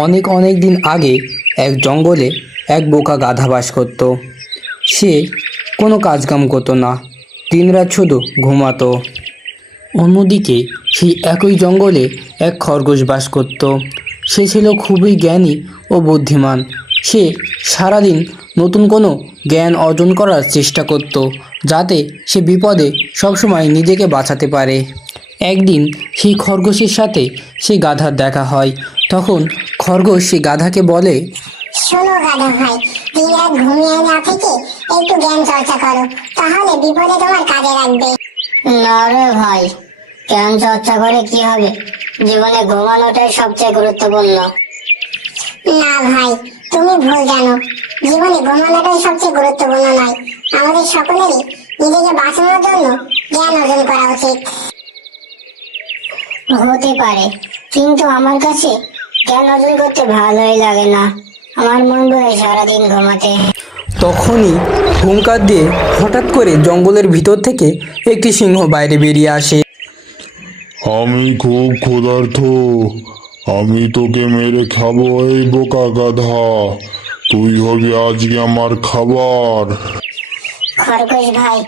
অনেক অনেক দিন আগে এক জঙ্গলে এক বোকা গাধা বাস করত। সে কোনো কাজকাম করতো না, দিনরাত শুধু ঘুমাতো। অন্যদিকে সেই একই জঙ্গলে এক খরগোশ বাস করত। সে ছিল খুবই জ্ঞানী ও বুদ্ধিমান। সে সারাদিন নতুন কোনো জ্ঞান অর্জন করার চেষ্টা করত, যাতে সে বিপদে সবসময় নিজেকে বাঁচাতে পারে। একদিন সেই খরগোশের সাথে সেই গাধার দেখা হয়। তখন খরগোশ সেই গাধাকে বলে, শোনো গাধা ভাই, দিনরাত ঘুমিয়ে না থেকে একটু জ্ঞান চর্চা করো, তাহলে বিপদে তোমার কাজে লাগবে। না রে ভাই, জ্ঞান চর্চা করে কি হবে? জীবনে ঘুমানোটাই সবচেয়ে গুরুত্বপূর্ণ। না ভাই, তুমি ভুল জানো। জীবনে ঘুমানোটাই সবচেয়ে গুরুত্বপূর্ণ নয়। আমাদের সকলেরই নিজেকে বাঁচানোর জন্য জ্ঞান অর্জন করা উচিত। হতে পারে, কিন্তু আমার কাছে জ্ঞান অর্জন করতে ভালোই লাগে না। আমার মন বলে সারাদিন ঘুমাতে। তখনই হুঙ্কার দিয়ে হঠাৎ করে জঙ্গলের ভিতর থেকে একটি সিংহ বাইরে বেরিয়ে আসে। আমি খুব ক্ষুধার্ত, আমি তোকে মেরে খাবো এই বোকা গাধা। তুই হবি আজকে আমার খাবার। খরগোশ ভাই,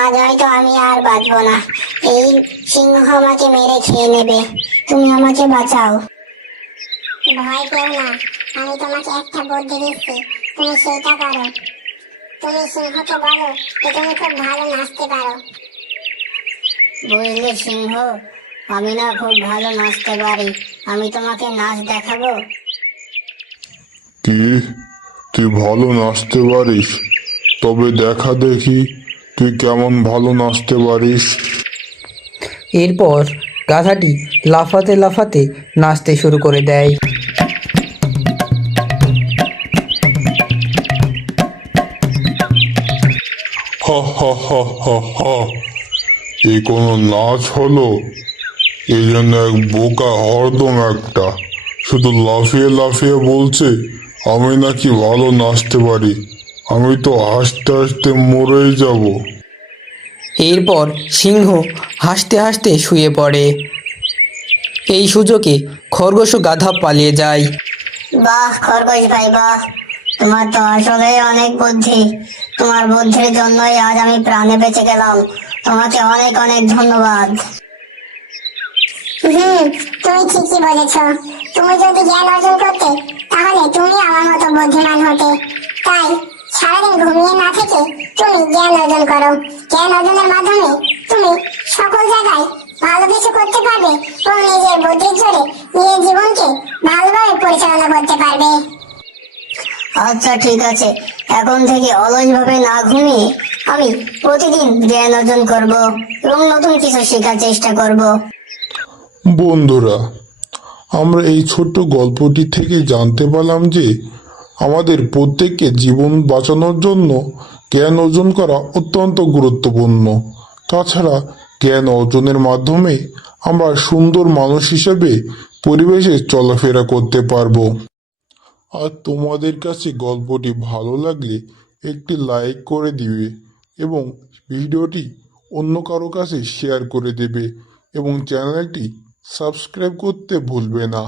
আজ হয়তো আমি আর বাঁচবো না। এই সিংহ আমাকে মেরে খেয়ে নেবে। তুমি আমাকে বাঁচাও। ভয় পেও না, আমি তোমাকে একটা বুদ্ধি দিচ্ছি, তুমি সেইটা করো। তুমি সিংহকে বলো যে তুমি খুব ভালো নাচতে পারো। বুঝলে সিংহ, আমি না খুব ভালো নাচতে পারি। আমি তোমাকে নাচ দেখাবো। কি, তুই ভালো নাচতে পারিস? তবে দেখা দেখি তুই কেমন ভালো নাচতে পারিস। এরপর গাধাটি লাফাতে লাফাতে নাচতে শুরু করে দেয়। হা হা হা হা হা, এ কোনো নাচ হলো? এই জন্য এক বোকা হরদম একটা শুধু লাফিয়ে লাফিয়ে বলছে আমি নাকি ভালো নাচতে পারি। আমি তো হাসতে হাসতে মরেই যাব। এরপর সিংহ হাসতে হাসতে শুয়ে পড়ে। এই সুযোগে খরগোশ ও গাধা পালিয়ে যায়। বাহ খরগোশ ভাই, বাহ! তোমার তো আসলেই অনেক বুদ্ধি। তোমার বুদ্ধির জন্যই আজ আমি প্রাণে বেঁচে গেলাম। তোমাকে অনেক অনেক ধন্যবাদ। তুমি ঠিকই বলেছ। তুমি যদি জ্ঞান অর্জন করতে, তাহলে তুমি আমার মতো বুদ্ধিমান হতে। তাই সারাদিন ঘুমিয়ে না থেকে তুমি জ্ঞান অর্জন করো। জ্ঞান অর্জনের মাধ্যমে তুমি সকল জায়গায় ভালো কিছু করতে পারবে এবং নিজের বুদ্ধির জোরে নিজের জীবনকে ভালোভাবে পরিচালনা করতে পারবে। আচ্ছা ঠিক আছে, এখন থেকে অলস ভাবে না ঘুমিয়ে আমি প্রতিদিন জ্ঞান অর্জন করব এবং নতুন কিছু শেখার চেষ্টা করব। বন্ধুরা, আমরা এই ছোট্ট গল্পটি থেকে জানতে পারলাম যে আমাদের প্রত্যেককে জীবন বাঁচানোর জন্য জ্ঞান অর্জন করা অত্যন্ত গুরুত্বপূর্ণ। তাছাড়া জ্ঞান অর্জনের মাধ্যমে আমরা সুন্দর মানুষ হিসেবে পরিবেশে চলাফেরা করতে পারবো। আর তোমাদের কাছে গল্পটি ভালো লাগলে একটি লাইক করে দিবে এবং ভিডিওটি অন্য কারো কাছে শেয়ার করে দেবে এবং চ্যানেলটি সাবস্ক্রাইব করতে ভুলবে না।